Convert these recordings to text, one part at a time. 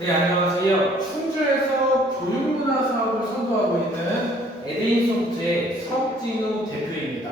네, 안녕하세요. 충주에서 교육문화 사업을 선도하고 있는 에데인소프트의 석진우 대표입니다.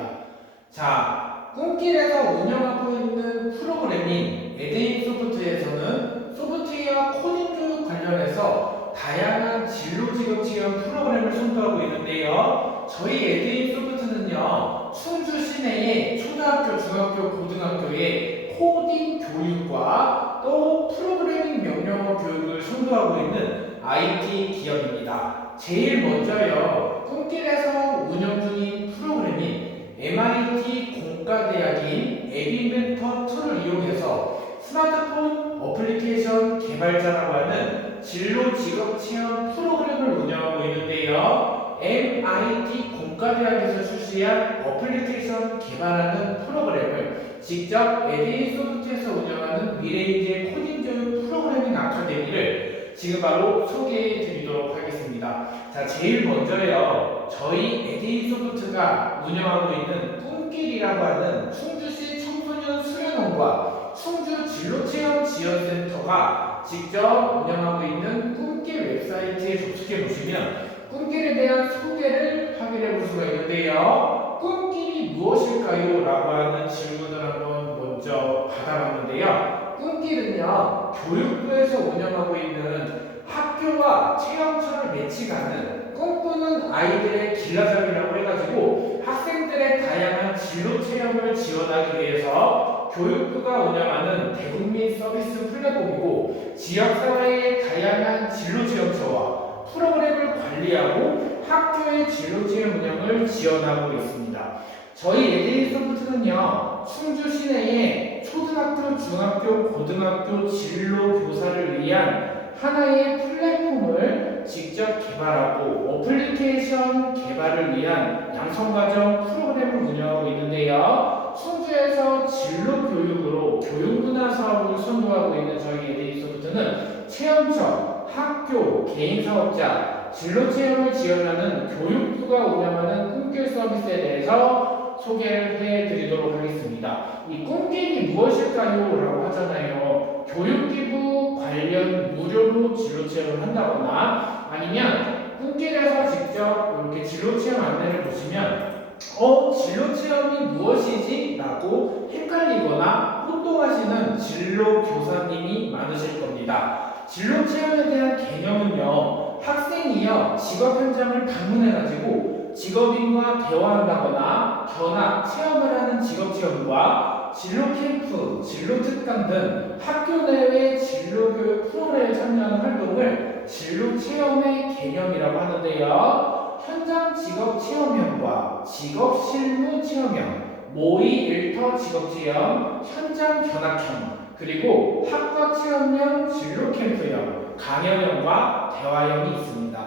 자, 꿈길에서 운영하고 있는 프로그래밍 에데인소프트에서는 소프트웨어 코딩 교육 관련해서 다양한 진로 직업 지원 프로그램을 선도하고 있는데요. 저희 에데인소프트는요, 충주 시내의 초등학교, 중학교, 고등학교의 코딩 교육과 또 프로그래밍 명령어 교육을 선도하고 있는 IT 기업입니다. 제일 먼저요, 꿈길에서 운영 중인 프로그래밍 MIT 공과대학인 앱인벤터 2를 이용해서 스마트폰 어플리케이션 개발자라고 하는 진로 직업 체험 프로그램을 운영하고 있는데요. MIT 공과대학에서 출시한 어플리케이션 개발하는 프로그램을 직접 에데인소프트에서 운영하는 미래인재 코딩 교육 프로그래밍 아카데미를 지금 바로 소개해 드리도록 하겠습니다. 자, 제일 먼저요, 저희 에데인소프트가 운영하고 있는 꿈길이라고 하는 충주시 청소년 수련원과 충주 진로체험 지원센터가 직접 운영하고 있는 꿈길 웹사이트에 접속해 보시면 꿈길에 대한 소개를 확인해 볼 수가 있는데요. 꿈길이 무엇일까요? 라고 하는 질문을 한번 먼저 받아봤는데요. 꿈길은요, 교육부에서 운영하고 있는 학교와 체험처를 매칭하는 꿈꾸는 아이들의 길라잡이라고 해가지고 학생들의 다양한 진로 체험을 지원하기 위해서 교육부가 운영하는 대국민 서비스 플랫폼이고 지역사회의 다양한 진로 체험처와 프로그램을 관리하고 학교의 진로 체험 운영을 지원하고 있습니다. 저희 에데인소프트는요, 충주 시내에 초등학교, 중학교, 고등학교 진로 교사를 위한 하나의 플랫폼을 직접 개발하고 어플리케이션 개발을 위한 양성과정 프로그램을 운영하고 있는데요. 충주에서 진로 교육으로 교육문화 사업을 선도하고 있는 저희 에데인소프트는 체험처, 학교, 개인사업자, 진로체험을 지원하는 교육부가 운영하는 꿈길 서비스에 대해서 소개를 해드리도록 하겠습니다. 이 꿈길이 무엇일까요? 라고 하잖아요. 교육기부 관련 무료로 진로체험을 한다거나 아니면 꿈길에서 직접 이렇게 진로체험 안내를 보시면 진로체험이 무엇이지? 라고 헷갈리거나 혼동하시는 진로교사님이 많으실 겁니다. 진로체험에 대한 개념은요, 학생이요 직업 현장을 방문해가지고 직업인과 대화한다거나 견학, 체험을 하는 직업체험과 진로 캠프, 진로 특강 등 학교 내외 진로교육 프로그램에 참여하는 활동을 진로체험의 개념이라고 하는데요. 현장 직업 체험형과 직업 실무 체험형, 모의 일터 직업 체험, 현장 견학형, 그리고 학과 체험형, 진로 캠프형, 강연형과 대화형이 있습니다.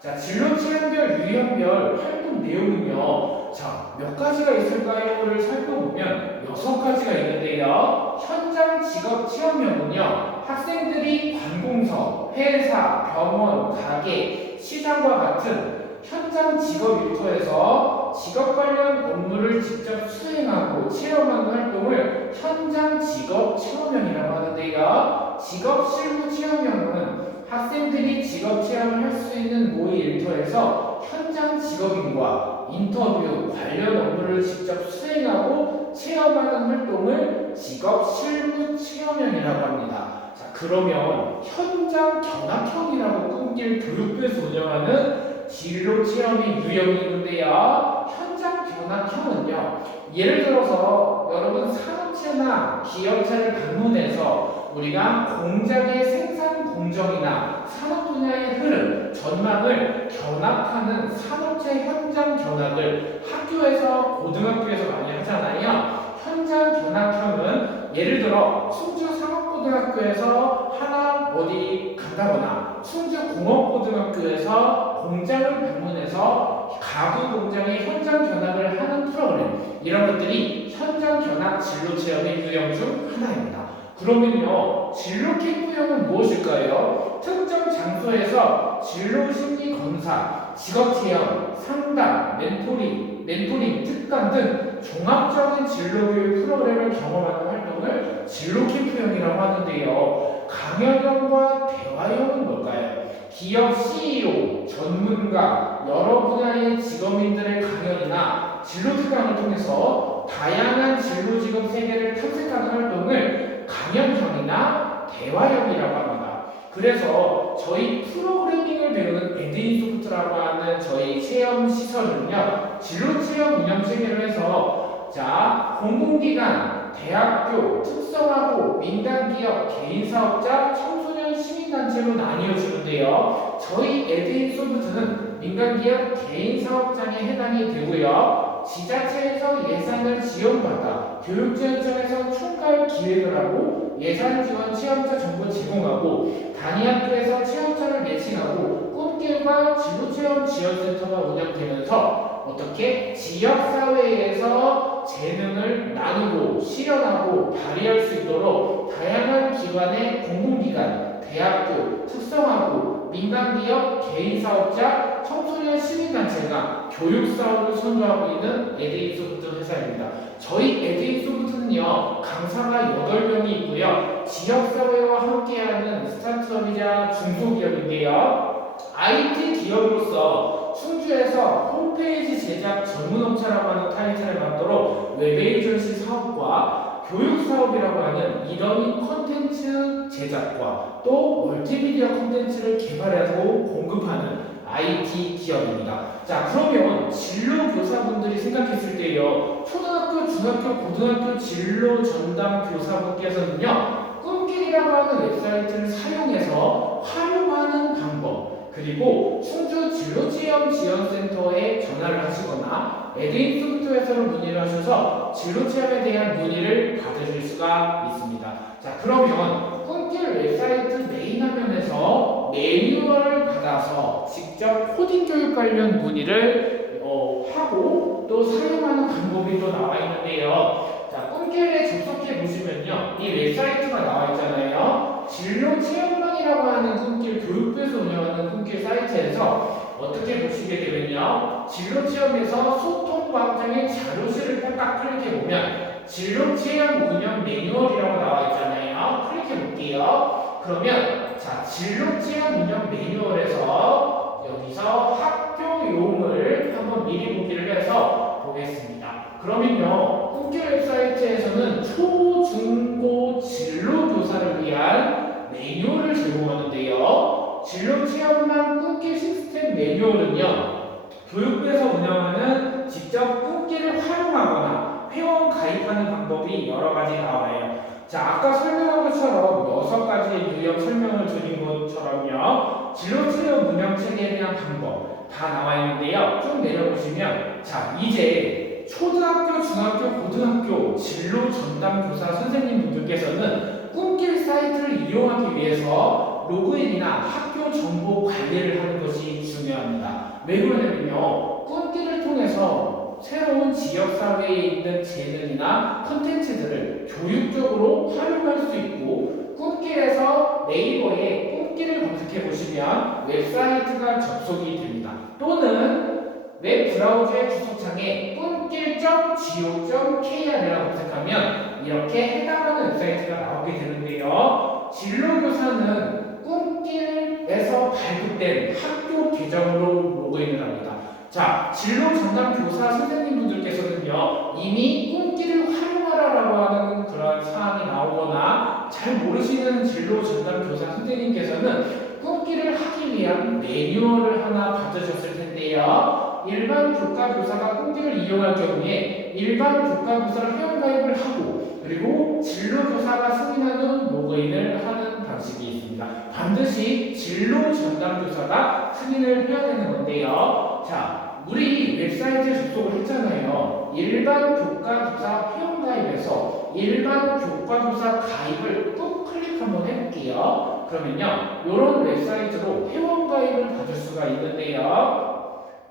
자, 진로 체험별, 유형별 활동 내용은요, 자, 몇 가지가 있을까요?를 살펴보면 6가지가 있는데요. 현장 직업 체험형은요, 학생들이 관공서, 회사, 병원, 가게, 시장과 같은 현장 직업 일터에서 직업 관련 업무를 직접 수행하고 체험하는 활동을 현장 직업 체험형이라고 하는데요. 직업 실무 체험형은 학생들이 직업 체험을 할 수 있는 모의 일터에서 현장 직업인과 인터뷰, 관련 업무를 직접 수행하고 체험하는 활동을 직업 실무 체험형이라고 합니다. 자, 그러면 현장 견학형이라고 꿈길 교육부에서 운영하는 진로 체험의 유형이 있는데요. 현장 견학형은요, 예를 들어서 여러분 산업체나 기업체를 방문해서 우리가 공장의 생산 공정이나 산업 분야의 흐름, 전망을 견학하는 산업체 현장 견학을 학교에서, 고등학교에서 많이 하잖아요. 현장 견학형은 예를 들어 충주 상업고등학교에서 하나 어디 간다거나 충주 공업고등학교에서 공장을 방문해서 가구 공장의 현장 견학을 하는 프로그램, 이런 것들이 현장 견학 진로 체험의 유형 중 하나입니다. 그러면요, 진로 캠프형은 무엇일까요? 특정 장소에서 진로 심리 검사, 직업 체험, 상담, 멘토링, 특강 등 종합적인 진로 교육 프로그램을 경험하는 활동을 진로 캠프형이라고 하는데요. 강연형과 대화형은 뭘까요? 기업 CEO, 전문가, 여러 분야의 직업인들의 강연이나 진로 특강을 통해서 다양한 진로 직업 세계를 탐색하는 활동을 강연형이나 대화형이라고 합니다. 그래서 저희 프로그래밍을 배우는 에드인소프트라고 하는 저희 체험 시설은요, 진로 체험 운영 체계로 해서 공공기관, 대학교, 특성화고, 민간기업, 개인사업자, 청소년 시민단체로 나뉘어 주는데요. 저희 에드인소프트는 민간기업, 개인사업장에 해당이 되고요. 지자체에서 예산을 지원받아 교육지원청에서 총괄 기획을 하고 예산 지원 체험자 정보 제공하고 단위학교에서 체험자를 매칭하고 꿈길과 진로체험 지원센터가 운영되면서 어떻게 지역사회에서 재능을 나누고 실현하고 발휘할 수 있도록 다양한 기관의 공공기관, 대학교, 특성화고, 민간기업, 개인사업자, 청소년 시민단체가 교육사업을 선도하고 있는 에드인소프트 회사입니다. 저희 에드인소프트는요, 강사가 8명이 있고요, 지역사회와 함께하는 스타트업이자 중소기업인데요. IT 기업으로서 충주에서 홈페이지 제작 전문업체라고 하는 타이틀을 받도록 웹에이전시 사업과 교육사업이라고 하는 이러닝 콘텐츠 제작과 또 멀티미디어 콘텐츠를 개발하고 공급하는 IT 기업입니다. 자, 그러면 진로 교사분들이 생각했을 때요, 초등학교, 중학교, 고등학교 진로 전담 교사분께서는요, 꿈길이라고 하는 웹사이트를 사용해서 활용하는 방법, 그리고 충주 진로체험 지원센터에 전화를 하시거나 에드인소프트에서 문의를 하셔서 진로체험에 대한 문의를 받으실 수가 있습니다. 자, 그러면 꿈길 웹사이트 메인 화면에서 매뉴얼을 받아서 직접 코딩 교육 관련 문의를 하고 또 사용하는 방법이 또 나와 있는데요. 자, 꿈길에 접속해 보시면요, 이 웹사이트가 나와 있잖아요. 진로 체험방이라고 하는 꿈길 교육부에서 운영하는 꿈길 사이트에서 어떻게 보시게 되면요, 진로 체험에서 소통 과정의 자료실을 딱 클릭해 보면 진로 체험 운영 매뉴얼이라고 나와 있잖아요. 클릭해 볼게요. 그러면 자, 진로 체험 운영 매뉴얼에서 여기서 학교용을 한번 미리 보기를 해서 보겠습니다. 그러면요, 꿈길 웹사이트에서는 초, 중, 고 진로 교사를 위한 매뉴얼을 제공하는데요. 진로 체험만 꿈길 시스템 매뉴얼은요, 교육부에서 운영하는 직접 꿈길을 활용하거나 회원 가입하는 방법이 여러 가지 나와요. 자, 아까 설명한 것처럼 6가지의 유형 설명을 드린 것처럼요, 진로 체험 운영 체계에 대한 방법 다 나와 있는데요. 좀 내려보시면, 자, 이제 초등학교, 중학교, 고등학교 진로 전담 교사 선생님분들께서는 꿈길 사이트를 이용하기 위해서 로그인이나 학교 정보 관리를 하는 것이 중요합니다. 왜 그러냐면요, 꿈길을 통해서 새로운 지역사회에 있는 재능이나 콘텐츠들을 교육적으로 활용할 수 있고, 꿈길에서 네이버에 꿈길을 검색해 보시면 웹사이트가 접속이 됩니다. 또는 웹 브라우저의 주소창에 꿈길.go.kr이라고 검색하면 이렇게 해당하는 웹사이트가 나오게 되는데요. 진로교사는 꿈길에서 발급된 학교 계정으로 로그인을 합니다. 자, 진로 전담 교사 선생님분들께서는요, 이미 꿈길을 활용하라라고 하는 그런 사항이 나오거나 잘 모르시는 진로 전담 교사 선생님께서는 꿈길을 하기 위한 매뉴얼을 하나 받으셨을 텐데요. 일반 교과교사가 꿈길을 이용할 경우에 일반 교과교사를 회원가입을 하고 그리고 진로교사가 승인하는 로그인을 하는 방식이 있습니다. 반드시 진로 전담교사가 승인을 해야 되는 건데요. 자, 우리 웹사이트에 접속을 했잖아요. 일반 교과교사 회원가입에서 일반 교과교사 가입을 꾹 클릭 한번 해볼게요. 그러면요, 이런 웹사이트로 회원가입을 받을 수가 있는데요.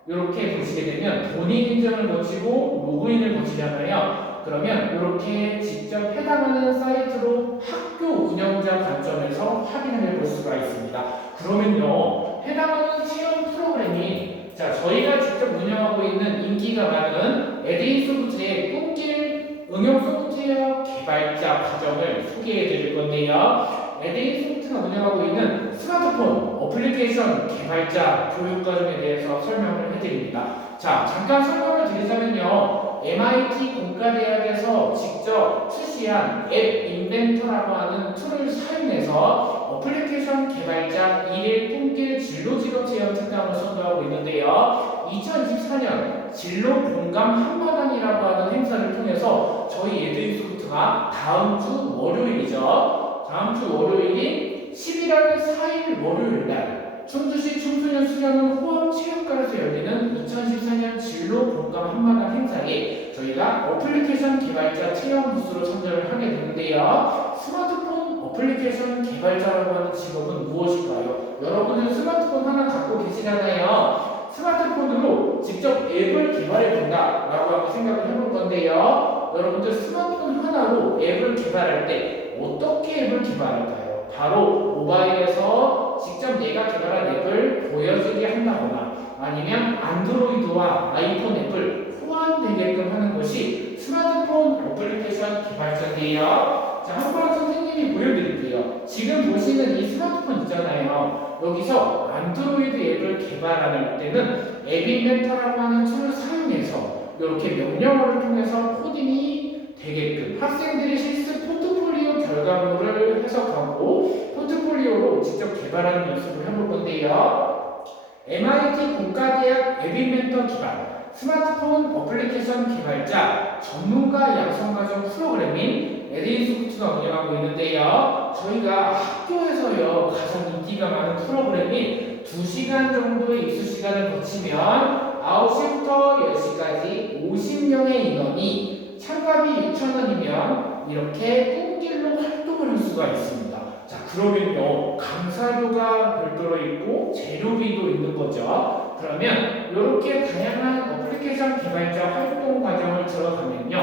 이렇게 보시게 되면 본인 인증을 거치고 로그인을 거치잖아요. 그러면 이렇게 직접 해당하는 사이트로 학교 운영자 관점에서 확인을 해볼 수가 있습니다. 그러면요, 해당하는 체험 프로그램이, 자, 저희가 직접 운영하고 있는 인기가 많은 에드인소프트의 꿈길 응용 소프트웨어 개발자 과정을 소개해 드릴 건데요. 에데이 소프트가 운영하고 있는 스마트폰 어플리케이션 개발자 교육과정에 대해서 설명을 해드립니다. 자, 잠깐 설명을 드리자면요. MIT 공과대학에서 직접 출시한 앱 인벤터라고 하는 툴을 사용해서 어플리케이션 개발자 1일 꿈길 진로 직업 체험 특강을 선도하고 있는데요. 2024년 진로 공감 한마당이라고 하는 행사를 통해서 저희 에듀이 소프트가 다음 주 월요일이죠. 다음 주 월요일인 11월 4일 월요일 날 충주시 청소년 수련원 호업체육관에서 열리는 2014년 진로 공감 한마당 행사에 저희가 어플리케이션 개발자 체험 부스로 참여를 하게 되는데요. 스마트폰 어플리케이션 개발자라고 하는 직업은 무엇일까요? 여러분은 스마트폰 하나 갖고 계시잖아요. 스마트폰으로 직접 앱을 개발해 본다라고 한번 생각을 해볼 건데요. 여러분들 스마트폰 하나로 앱을 개발할 때 어떻게 앱을 개발할까요? 바로 모바일에서 직접 내가 개발한 앱을 보여주게 한다거나 아니면 안드로이드와 아이폰 앱을 호환되게끔 하는 것이 스마트폰 어플리케이션 개발자인데요. 자, 한번 선생님이 보여드릴게요. 지금 보시는 이 스마트폰 있잖아요. 여기서 안드로이드 앱을 개발할 때는 앱 인벤터라고 하는 툴을 사용해서 이렇게 명령어를 통해서 코딩이 되게끔 학생들이 실습 포트폴리오 결과물을 해석하고 포트폴리오로 직접 개발하는 연습을 해볼 건데요. MIT 공과대학 앱 인벤터 기반 스마트폰 어플리케이션 개발자 전문가 양성과정 프로그램인 에듀이 소프트가 운영하고 있는데요. 저희가 학교에서요 가장 인기가 많은 프로그램이 2시간 정도의 이수 시간을 거치면 9시부터 10시까지 50명의 인원이 참가비 6,000원이면 이렇게 꿈길로 활동을 할 수가 있습니다. 자, 그러면요 강사료가 별도로 있고 재료비도 있는 거죠. 그러면 이렇게 다양한 어플리케이션 개발자 활동 과정을 들어가면요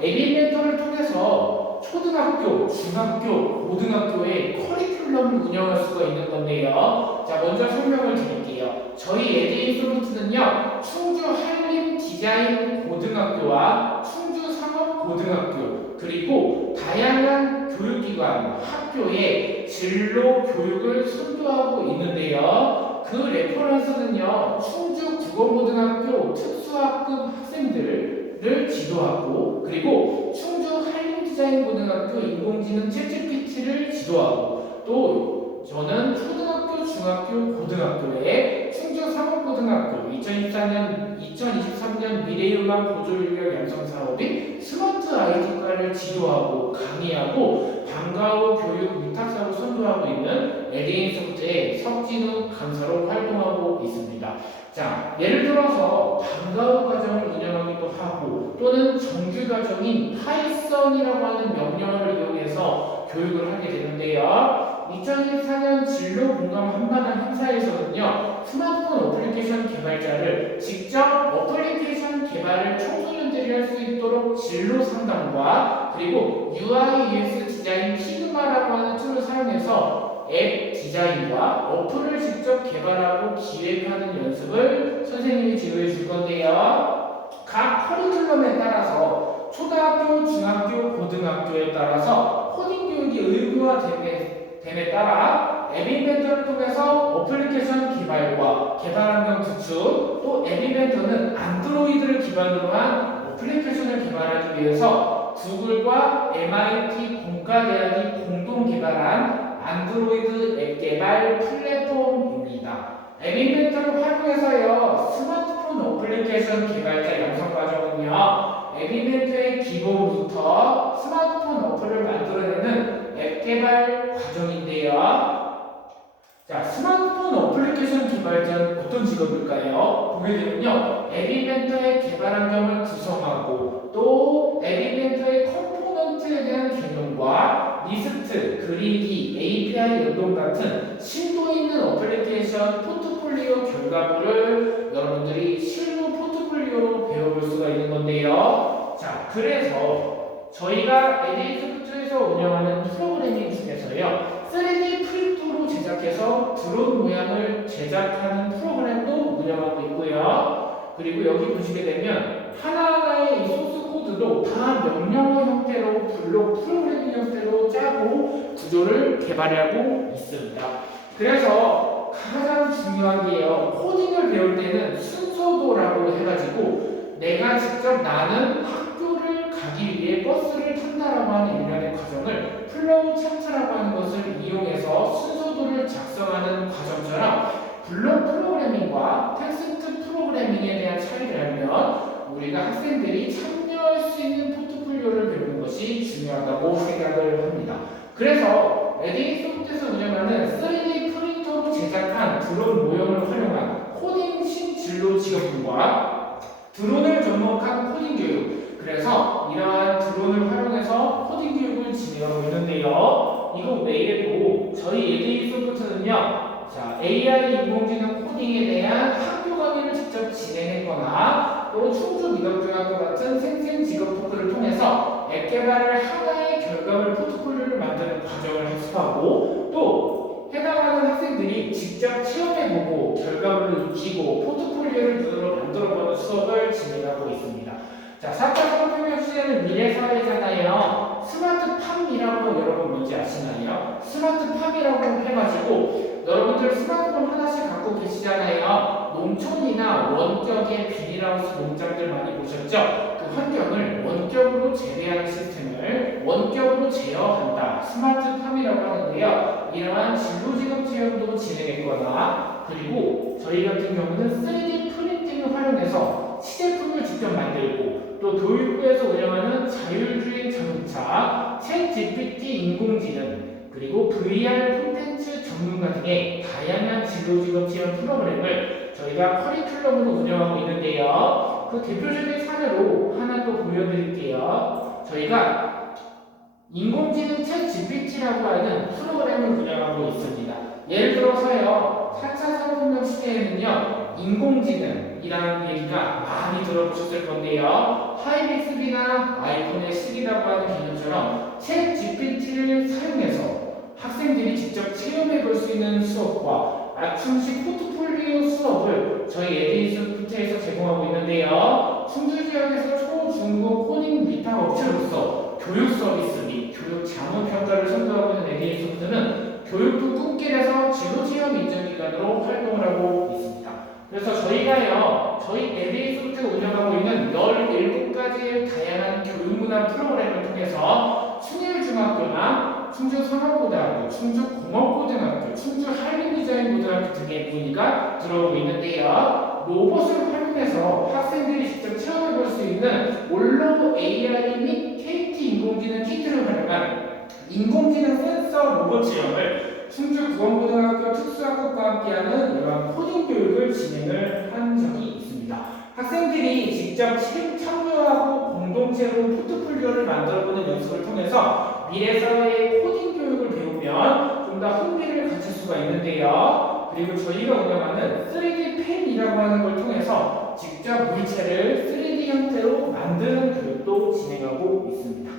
앱 인벤터를 통해서 초등학교, 중학교, 고등학교의 커리큘럼을 운영할 수가 있는 건데요. 자, 먼저 설명을 드릴게요. 저희 에듀이 소프트는요 충주 한림 디자인 고등학교와 충주 상업 고등학교 그리고 다양한 교육기관, 학교의 진로 교육을 선도하고 있는데요. 그 레퍼런스는요 충주 국어고등학교 특수학급 학생들을 지도하고 그리고 충주 한림디자인고등학교 인공지능 챗GPT를 지도하고 또 저는 초등학교, 중학교, 고등학교에 충주 상업고등학교 2023년 미래음악 보조인력 양성 사업인 스마트 아이디과를 지도하고 강의하고 방과후 교육 위탁사로 선도하고 있는 에듀이 소프트의 석진우 강사로 활동하고 있습니다. 자, 예를 들어서 방과후 과정을 운영하기도 하고 또는 정규 과정인 파이썬이라고 하는 명령어를 이용해서 교육을 하게 되는데요. 2014년 진로 공감 한마당 행사에서는요 스마트폰 어플리케이션 개발자를 직접 어플리케이션 개발을 청소년들이 할 수 있도록 진로 상담과 그리고 UI UX 디자인 피그마라고 하는 툴을 사용해서 앱 디자인과 어플을 직접 개발하고 기획하는 연습을 선생님이 지도해 줄 건데요. 각 커리큘럼에 따라서 초등학교, 중학교, 고등학교에 따라서 코딩 교육이 의무화됨에 따라 앱 인벤터를 통해서 어플리케이션 개발과 개발 환경 구축 또 앱 인벤터는 안드로이드를 기반으로 한 어플리케이션을 개발하기 위해서 구글과 MIT 공과대학이 공동 개발한 안드로이드 앱 개발 플랫폼입니다. 앱 인벤터를 활용해서요 스마트폰 어플리케이션 개발자 양성 과정은요 앱 인벤터의 기본부터 스마트폰 어플을 만들어내는 앱 개발 과정인데요. 자, 스마트폰 어플리케이션 개발자는 어떤 직업일까요? 보게 되면요 앱 인벤터의 개발 환경을 구성하고 또 앱 인벤터의 컴포넌트에 대한 개념과 리스트, 그리기, API 연동 같은 심도 있는 어플리케이션 포트폴리오 결과물을 여러분들이 실무 포트폴리오로 배워볼 수가 있는 건데요. 자, 그래서 저희가 에듀이 소프트에서 운영하는 프로그래밍 중에서요 3D 프린터로 제작해서 드론 모양을 제작하는 프로그램도 운영하고 있고요. 그리고 여기 보시게 되면 하나하나의 이 소스 코드도 다 명령어 형태로 블록 프로그래밍 형태로 짜고 구조를 개발하고 있습니다. 그래서 가장 중요한 게요. 코딩을 배울 때는 순서도라고 해가지고 내가 직접 나는 학교를 가기 위해 버스를 탄다라고 하는 일련의 과정을 플로우 차트라고 하는 것을 이용해서 순서도를 작성하는 과정처럼 블록 프로그래밍과 텍스트 프로그래밍에 대한 차이를 알면 우리가 학생들이 참여할 수 있는 포트폴리오를 배우는 것이 중요하다고 생각을 합니다. 그래서 에듀이 소프트에서 운영하는 3D 프린터로 제작한 드론 모형을 활용한 코딩 신진로 직업군과 드론을 접목한 코딩 교육, 그래서 이러한 드론을 활용해서 코딩 교육을 진행하고 있는데요. 이거 외에도 저희 에듀이 소프트는요, 자, AI 인공지능 코딩에 대한 학교 강의를 직접 진행했거나 또 충주 미덕중학교 같은 생생 직업 토크를 통해서 앱 개발을 하나의 결과물 포트폴리오를 만드는 과정을 학습하고 또 해당하는 학생들이 직접 체험해보고 결과물을 익히고 포트폴리오를 눈으로 만들어보는 수업을 진행하고 있습니다. 자, 4차 산업혁명 시대는 미래사회잖아요. 스마트팜이라고 여러분 뭔지 아시나요? 스마트팜이라고 해가지고 여러분들 스마트폰 하나씩 갖고 계시잖아요. 농촌이나 원격의 비닐하우스 농장들 많이 보셨죠? 그 환경을 원격으로 재배하는 시스템을 원격으로 제어한다. 스마트팜이라고 하는데요. 이러한 진로직업 체험도 진행했거나 그리고 저희 같은 경우는 3D 프린팅을 활용해서 시제품을 직접 만들고 또 교육부에서 운영하는 자율주행 자동차, 챗 GPT 인공지능 그리고 VR 콘텐츠 전문가 등의 다양한 진로직업 체험 프로그램을 저희가 커리큘럼으로 운영하고 있는데요. 그 대표적인 사례로 하나 또 보여드릴게요. 저희가 인공지능 챗 GPT라고 하는 프로그램을 운영하고 있습니다. 예를 들어서요, 4차 산업혁명 시대에는요, 인공지능이라는 얘기가 많이 들어보셨을 건데요. 하이빅스비나 아이폰의 식이라고 하는 개념처럼 챗 GPT를 사용해서 학생들이 직접 체험해 볼 수 있는 수업과 맞춤식 포트폴리오 수업을 저희 에듀이 소프트에서 제공하고 있는데요. 충주 지역에서 초, 중고 코딩 위탁 업체로서 교육 서비스 및 교육 자문 평가를 선도하고 있는 에듀이 소프트는 교육부 꿈길에서 진로 체험 인증기관으로 활동을 하고 있습니다. 그래서 저희가요, 저희 에듀이 소프트가 운영하고 있는 17가지의 다양한 교육문화 프로그램을 통해서 충일중학교나 충주산업고등학교, 충주공업고등학교, 충주한림디자인고등학교 등의 문의가 들어오고 있는데요. 로봇을 활용해서 학생들이 직접 체험해볼 수 있는 올로 AI 및 KT 인공지능 키트를 활용한 인공지능 센서 로봇 체험을 충주구원고등학교 특수학급과 함께하는 이러한 코딩 교육을 진행을 한 적이 있습니다. 학생들이 직접 참여하고 공동체로 포트폴리오를 만들어보는 연습을 통해서 미래사회의 코딩 교육을 배우면 좀 더 흥미를 가질 수가 있는데요. 그리고 저희가 운영하는 3D 펜이라고 하는 걸 통해서 직접 물체를 3D 형태로 만드는 교육도 진행하고 있습니다.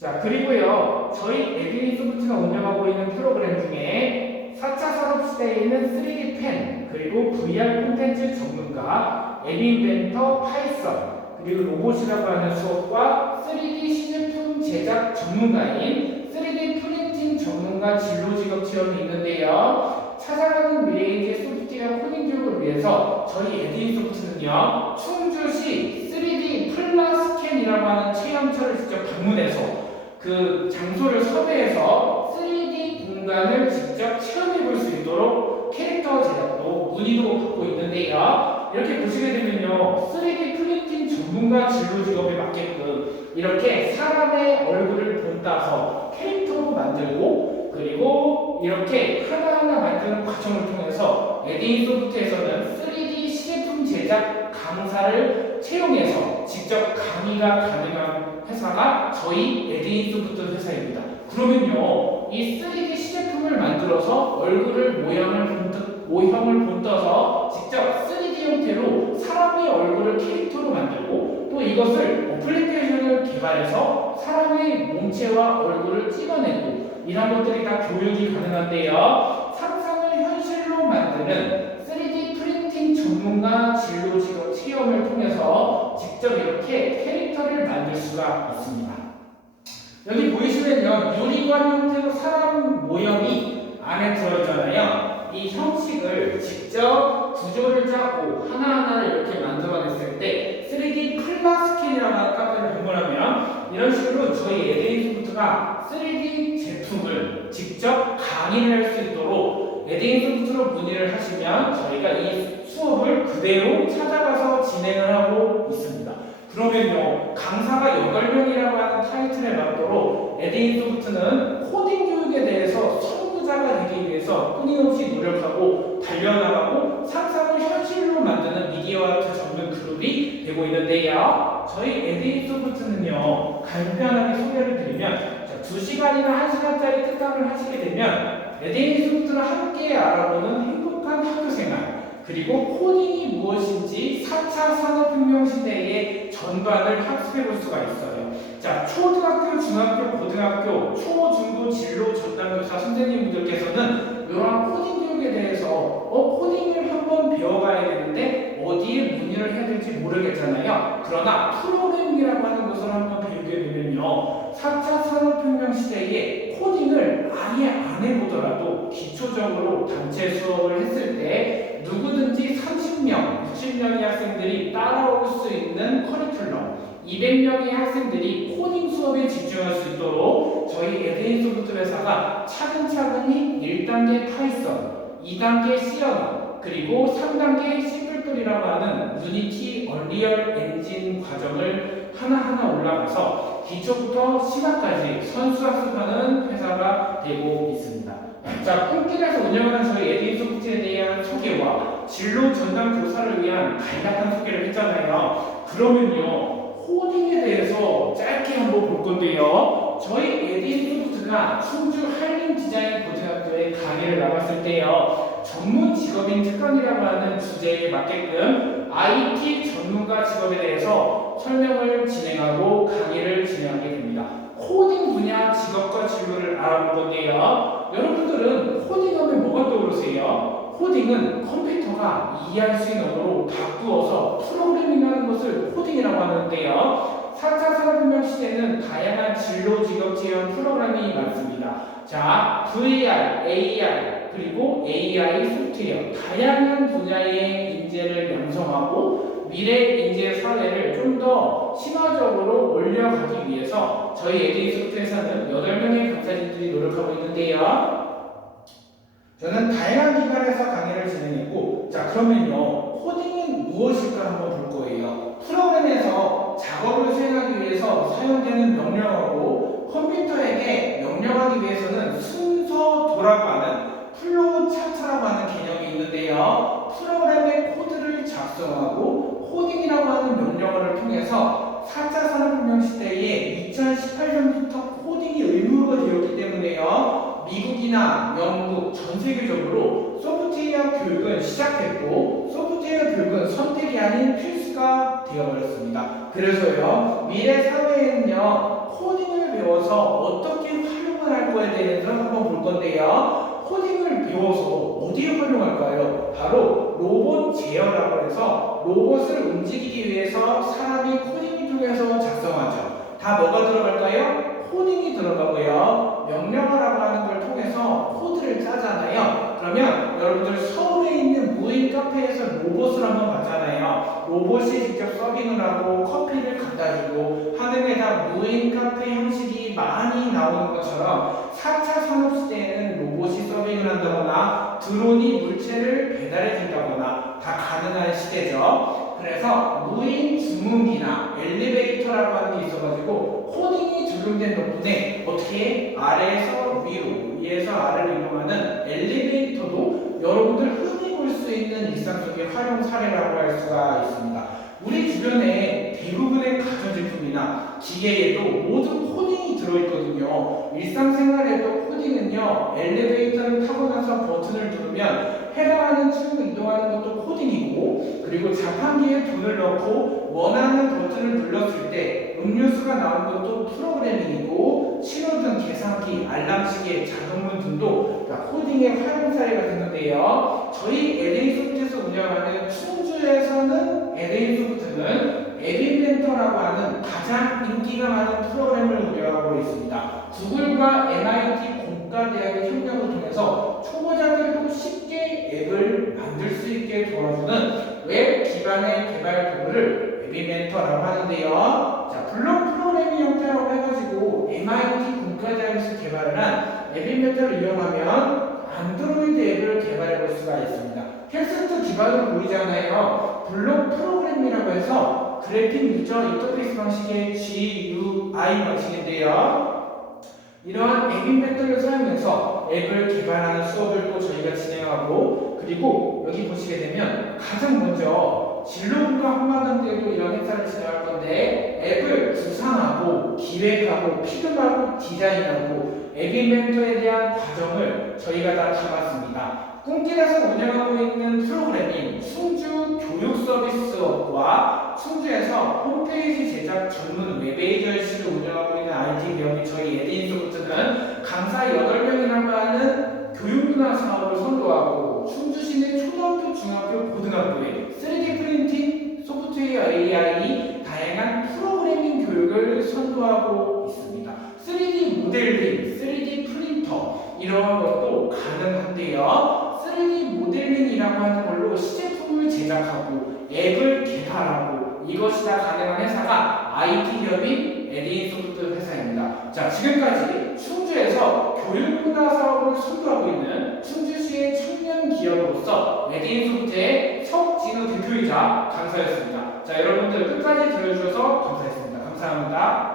자, 그리고요, 저희 에듀이 소프트가 운영하고 있는 프로그램 중에 4차 산업시대에는 3D 펜, 그리고 VR 콘텐츠 전문가, 앱 인벤터, 파이썬, 그리고 로봇이라고 하는 수업과 3D 시제품 제작 전문가인 3D 프린팅 전문가 진로 직업 체험이 있는데요. 찾아가는 미래의 소프트웨어 코딩 교육을 위해서 저희 에듀이 소프트는요, 충주시 3D 플라스캔이라고 하는 체험처를 직접 방문해서 그 장소를 섭외해서 3D 공간을 직접 체험해 볼 수 있도록 캐릭터 제작도 문의도 받고 있는데요. 이렇게 보시게 되면요, 3D 프린팅 전문가 진로 직업에 맞게끔 이렇게 사람의 얼굴을 본따서 캐릭터로 만들고 그리고 이렇게 하나하나 만드는 과정을 통해서 에듀이 소프트에서는 3D 시제품 제작 강사를 채용해서 직접 강의가 가능한 회사가 저희 에듀이 소프트 회사입니다. 그러면요, 이 3D 시제품을 만들어서 얼굴을 모형을 본떠서 직접 3D 형태로 사람의 얼굴을 캐릭터로 만들고 또 이것을 어플리케이션을 개발해서 사람의 몸체와 얼굴을 찍어내고 이런 것들이 다 교육이 가능한데요. 상상을 현실로 만드는 3D 프린팅 전문가 진로 직업 체험을 통해서 직접 이렇게 캐릭터를 만들 수가 있습니다. 여기 보이시면요, 유리관 형태로 사람 기조를 짜고 하나하나를 이렇게 만들어냈을 때 3D 플라스킬이라고 하는 카페를 방문하면 이런 식으로 저희 에데인소프트가 3D 제품을 직접 강의를 할 수 있도록 에데인소프트로 문의를 하시면 저희가 이 수업을 그대로 찾아가서 진행을 하고 있습니다. 그러면요, 강사가 8명이라고 하는 타이틀에 맞도록 에데인소프트는 코딩 교육에 대해서 선구자가 되기 위해서 끊임없이 노력하고 달려나가고 상상을 현실로 만드는 미디어 아트 전문 그룹이 되고 있는데요. 저희 에데인소프트는요, 간단하게 소개를 드리면 2시간이나 1시간짜리 특강을 하시게 되면 에데인소프트를 함께 알아보는 행복한 학교생활, 그리고 코딩이 무엇인지 4차 산업혁명 시대의 전반을 학습해 볼 수가 있어요. 자, 초등학교, 중학교, 고등학교, 초, 중고, 진로, 전담교사 선생님들께서는 이러한 코딩 교육에 대해서 코딩을 한번 배워가야 되는데 어디에 문의를 해야 될지 모르겠잖아요. 그러나 프로그래밍이라고 하는 것을 한번 배우게 되면요, 4차 산업혁명 시대에 코딩을 아예 안 해보더라도 기초적으로 단체 수업을 했을 때 누구든지 30명, 60명의 학생들이 따라올 수 있는 커리큘럼, 200명의 학생들이 코딩 수업에 집중할 수 있도록 저희 에데인소프트 회사가 차근차근히 1단계 파이썬, 2단계 C 언어, 그리고 3단계 심플돌이라고 하는 유니티 언리얼 엔진 과정을 하나하나 올라가서 기초부터 심화까지 선수학습하는 회사가 되고 있습니다. 자, 꿈길에서 운영하는 저희 에데인소프트에 대한 소개와 진로 전담 교사를 위한 간략한 소개를 했잖아요. 그러면요, 코딩에 대해서 짧게 한번 볼 건데요. 저희 에데인소프트가 충주 한림 디자인 고등학교에 강의를 나갔을 때요, 전문 직업인 특강이라고 하는 주제에 맞게끔 IT 전문가 직업에 대해서 설명을 진행하고 강의를 진행하게 됩니다. 코딩 분야 직업과 진로를 알아볼 건데요. 여러분들은 코딩하면 뭐가 떠오르세요? 코딩은 컴퓨터가 이해할 수 있는 언어로 바꾸어서 프로그래밍하는 것을 코딩이라고 하는데요. 4차 산업혁명 시대는 다양한 진로 직업 지원 프로그램이 많습니다. 자, VR, AR, 그리고 AI 소프트웨어, 다양한 분야의 인재를 양성하고 미래 인재 사회를 좀 더 심화적으로 올려가기 위해서 저희 에데인소프트에서는 8명의 강사진들이 노력하고 있는데요. 저는 다양한 기관에서 강의를 진행했고, 자, 그러면요, 코딩은 무엇일까 한번 볼 거예요. 프로그램에서 작업을 수행하기 위해서 사용되는 명령어고, 컴퓨터에게 명령하기 위해서는 순서도라고 하는 플로우 차트라고 하는 개념이 있는데요. 프로그램의 코드를 작성하고 코딩이라고 하는 명령어를 통해서 4차 산업혁명 시대에 2018년부터 코딩이 의무가 되었기 때문에요, 미국이나 영국, 전 세계적으로 소프트웨어 교육은 시작했고 소프트웨어 교육은 선택이 아닌 필수가 되어버렸습니다. 그래서요, 미래 사회에는요, 코딩을 배워서 어떻게 활용을 할 거에 대해서 한번 볼 건데요. 코딩을 배워서 어디에 활용할까요? 바로 로봇 제어라고 해서 로봇을 움직이기 위해서 사람이 코딩을 통해서 작성하죠. 다 뭐가 들어갈까요? 코딩이 들어가고요. 명령어라고 하는 걸 통해서 코드를 짜잖아요. 그러면 여러분들 서울에 있는 무인 카페에서 로봇을 한번 봤잖아요. 로봇이 직접 서빙을 하고 커피를 갖다 주고 하는 게 다 무인 카페 형식이 많이 나오는 것처럼 4차 산업시대에는 로봇이 서빙을 한다거나 드론이 물체를 배달해 준다거나 다 가능한 시대죠. 그래서 무인 주문기나 엘리베이터라고 하는 게 있어가지고 코딩이 적용된 덕분에 어떻게 아래에서 위로, 위에서 아래로 이동하는 엘리베이터도 여러분들 흔히 볼 수 있는 일상 속의 활용 사례라고 할 수가 있습니다. 우리 주변에 대부분의 가전제품이나 기계에도 모두 코딩이 들어있거든요. 일상생활에도 코딩은요, 엘리베이터를 타고 나서 버튼을 누르면 해당하는 층으로 이동하는 것도 코딩이고, 그리고 자판기에 돈을 넣고 원하는 버튼을 눌렀을 때 음료수가 나오는 것도 프로그래밍이고, 신호등, 계산기, 알람시계, 자동문 등도 코딩의 활용 사례가 됐는데요. 저희 에데인소프트에서 운영하는 충주에서는 에데인소프트는 앱인벤터라고 하는 가장 인기가 많은 프로그램을 운영하고 있습니다. 구글과 MIT 공과대학의 협력을 통해서 초보자들도 쉽게 앱을 만들 수 있게 도와주는 웹 기반의 개발 도구를 웹인벤터라고 하는데요. 자, 블록 프로그래밍 형태라고 해가지고 MIT 공과대학에서 개발을 한 웹인벤터를 이용하면 안드로이드 앱을 개발해 볼 수가 있습니다. 텍스트 기반으로 보이잖아요. 블록 프로그램이라고 해서 그래픽 유저 인터페이스 방식의 GUI 방식인데요. 이러한 앱 인벤터를 사용해서 앱을 개발하는 수업을 또 저희가 진행하고, 그리고 여기 보시게 되면 가장 먼저 진로운동 한마당 때도 이런 행사를 진행할 건데, 앱을 구상하고 기획하고 피드하고 디자인하고 앱 인벤터에 대한 과정을 저희가 다 담았습니다. 꿈길에서 운영하고 있는 프로그래밍 충주 교육 서비스업과 충주에서 홈페이지 제작 전문 웹 에이전시를 운영하고 있는 IT 기업인 저희 에디인소프트는 강사 8명이라고 하는 교육문화 사업을 선도하고 충주시내 초등학교, 중학교, 고등학교에 3D 프린팅, 소프트웨어 AI, 다양한 프로그래밍 교육을 선도하고 있습니다. 3D 모델링, 3D 프린터 이러한 것도 가능한데요. 3D 모델링이라고 하는 걸로 시제품을 제작하고 앱을 개발하고 이것이 다 가능한 회사가 IT 기업인 에디인소프트 회사입니다. 자, 지금까지 충주에서 교육문화 사업을 선도하고 있는 충주시의 청년 기업으로서 에디인소프트의 석진우 대표이자 강사였습니다. 자, 여러분들 끝까지 들어주셔서 감사했습니다. 감사합니다.